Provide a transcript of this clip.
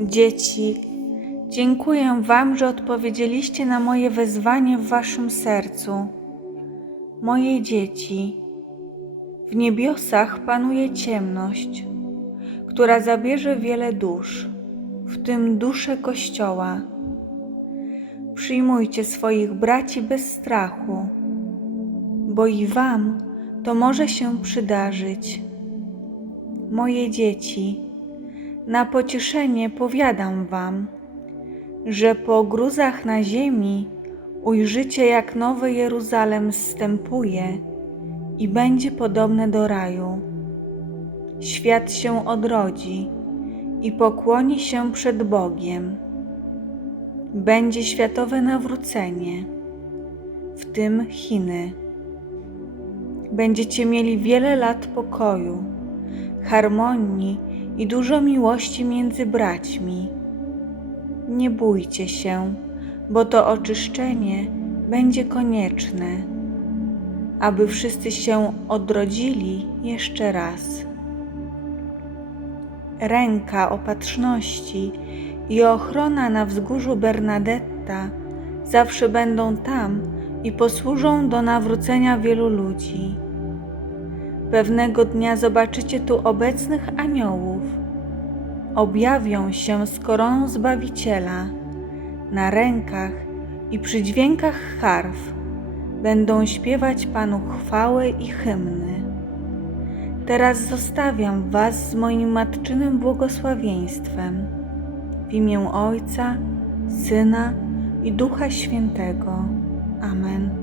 Dzieci, dziękuję Wam, że odpowiedzieliście na moje wezwanie w Waszym sercu. Moje dzieci, w niebiosach panuje ciemność, która zabierze wiele dusz, w tym duszę Kościoła. Przyjmujcie swoich braci bez strachu, bo i Wam to może się przydarzyć. Moje dzieci, na pocieszenie powiadam Wam, że po gruzach na ziemi ujrzycie, jak nowy Jeruzalem zstępuje i będzie podobne do raju. Świat się odrodzi i pokłoni się przed Bogiem. Będzie światowe nawrócenie, w tym Chiny. Będziecie mieli wiele lat pokoju, harmonii i dużo miłości między braćmi. Nie bójcie się, bo to oczyszczenie będzie konieczne, aby wszyscy się odrodzili jeszcze raz. Ręka opatrzności i ochrona na wzgórzu Bernadetta zawsze będą tam i posłużą do nawrócenia wielu ludzi. Pewnego dnia zobaczycie tu obecnych aniołów. Objawią się z koroną Zbawiciela na rękach i przy dźwiękach harf będą śpiewać Panu chwały i hymny. Teraz zostawiam Was z moim matczynym błogosławieństwem w imię Ojca, Syna i Ducha Świętego. Amen.